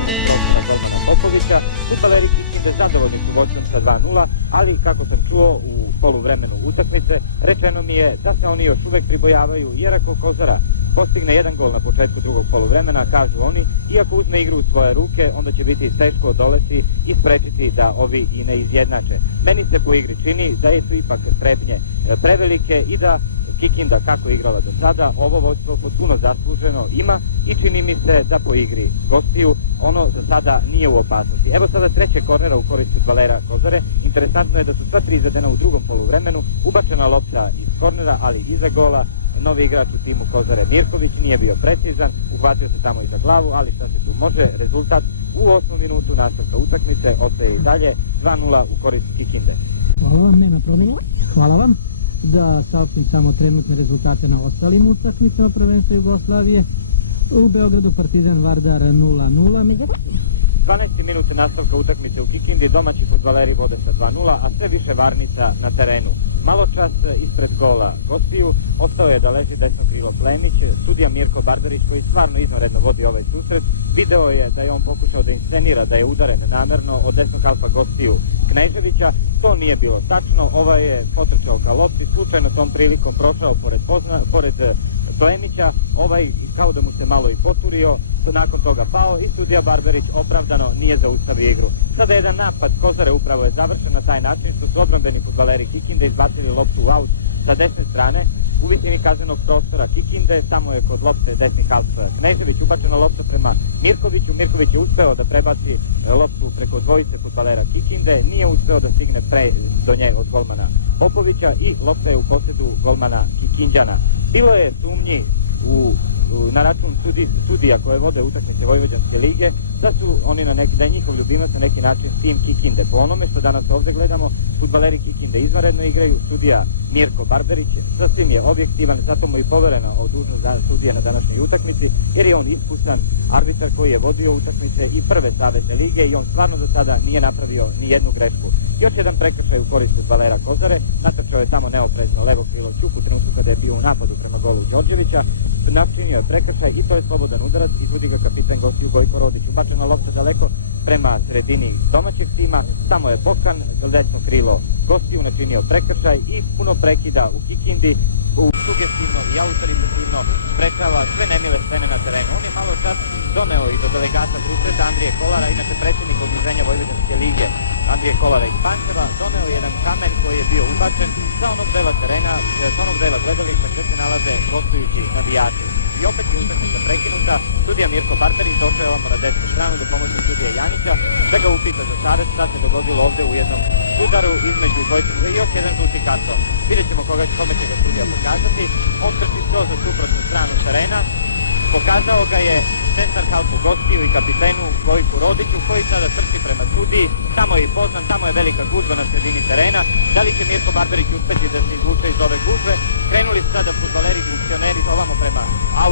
razliku na Golmana Popovića. Fudbaleri Kikinde zadovoljni su vođstvom sa 2:0, ali kako sam čuo u poluvremenu utakmice, rečeno mi je da se oni još uvek pribojavaju, jer ako Kozara postigne jedan gol na početku drugog poluvremena, kažu oni, iako uzme igru u svoje ruke, onda će biti teško odoleti i sprečiti da ovi i ne izjednače. Meni se po igri čini da su ipak strepnje prevelike i da Kikinda, kako je igrala do sada, ovo vođstvo potpuno zasluženo ima i čini mi se da po igri gostiju ono za sada nije u opasnosti. Evo sada treće kornera u korist fudbalera Kozare. Interesantno je da su sva tri izvedena u drugom poluvremenu, ubačena lopta iz kornera, ali iza gola. Novi igrač u timu Kozare Mirković nije bio precizan, uhvatio se tamo i za glavu, ali šta se tu može, rezultat u 8. minutu nastavka utakmice ostaje i dalje 2:0 u korist Kikinde. Hvala vam, nema promjena. Hvala vam. Da saopštim samo trenutne rezultate na ostalim utakmicama prvenstva Jugoslavije. U Beogradu Partizan Vardar 0:0. 12. minute nastavka utakmice u Kikindi, domaći fudbaleri vode sa 2:0, a sve više varnica na terenu. Malo čas ispred gola gostiju ostao je da leži desno krilo Plemić. Sudija Mirko Barbarić, koji stvarno izvanredno vodi ovaj susret, video je da je on pokušao da inscenira da je udaren namerno od desnog halfa gostiju Kneževića. To nije bilo tačno, ovaj je potrčao ka lopti, slučajno tom prilikom prošao pored Plemića, ovaj kao da mu se malo i poturio, nakon toga pao i sudija Barbarić opravdano nije zaustavio igru. Sada jedan napad Kozare upravo je završen na taj način što su odbrambeni fudbaleri Kikinde izbacili loptu u aut sa desne strane u visini kaznenog prostora Kikinde. Tamo je kod lopte desni half Knežević, ubačena lopta prema Mirkoviću. Mirković je uspeo da prebaci loptu preko dvojice fudbalera Kikinde, nije uspeo da stigne do nje od golmana Popovića i lopta je u posjedu golmana Kikinđana. Bilo je sumnji na račun sudija koje vode utakmice Vojvođanske lige, da je njihov ljubimac na neki način tim Kikinde. Po onome što danas ovdje gledamo, fudbaleri Kikinde izvanredno igraju, sudija Mirko Barbarić sasvim je objektivan, zato mu i povereno o dužnost sudije na današnjoj utakmici, jer je on iskusan arbitar koji je vodio utakmice i prve savezne lige i on stvarno do sada nije napravio ni jednu grešku. Još jedan prekršaj u korist fudbalera Kozare, natrčao je tamo neoprezno levo krilo Ćuk u trenutku kada je bio u napadu prema golu Đorđevića, načinio je prekršaj i to je slobodan udarac, izvodi ga kapitan gostiju Gojko Rodić. Ubačena lopta daleko prema sredini domaćeg tima, tamo je Bokan, desno krilo gostiju načinio prekršaj i puno prekida u Kikindi, sugestivno i autoritativno sprečava sve nemile scene na terenu. On je malo čas doneo i do delegata susreta Andrije Kolara, inače predsjednik udruženja Vojvođanske lige Andrije Kolara iz Pančeva, doneo jedan kamen koji je bio ubačen za onog dela terena, sa onog dela gledališta gdje se nalaze gostujući navijači. I opet je utakmica prekinuta, sudija Mirko Barbarić došao je ovamo na desnu stranu do pomoći sudije Janića, da ga upita za savez, šta se dogodilo ovdje u jednom udaru između dvojice i još jedan žuti karton. Vidjet ćemo kome će ga sudija pokazati. On trči skroz za suprotnu stranu terena, pokazao ga je centar halfu gostiju i kapitenu Gojku Rodiću, koji sada trči prema sudiji, tamo je i poznan, tamo je velika gužva na sredini terena. Da li će Mirko Barbarić uspeti da se izvuče iz ove gužve? Krenuli su sada fudbaleri, funkcioneri ovamo prema autu.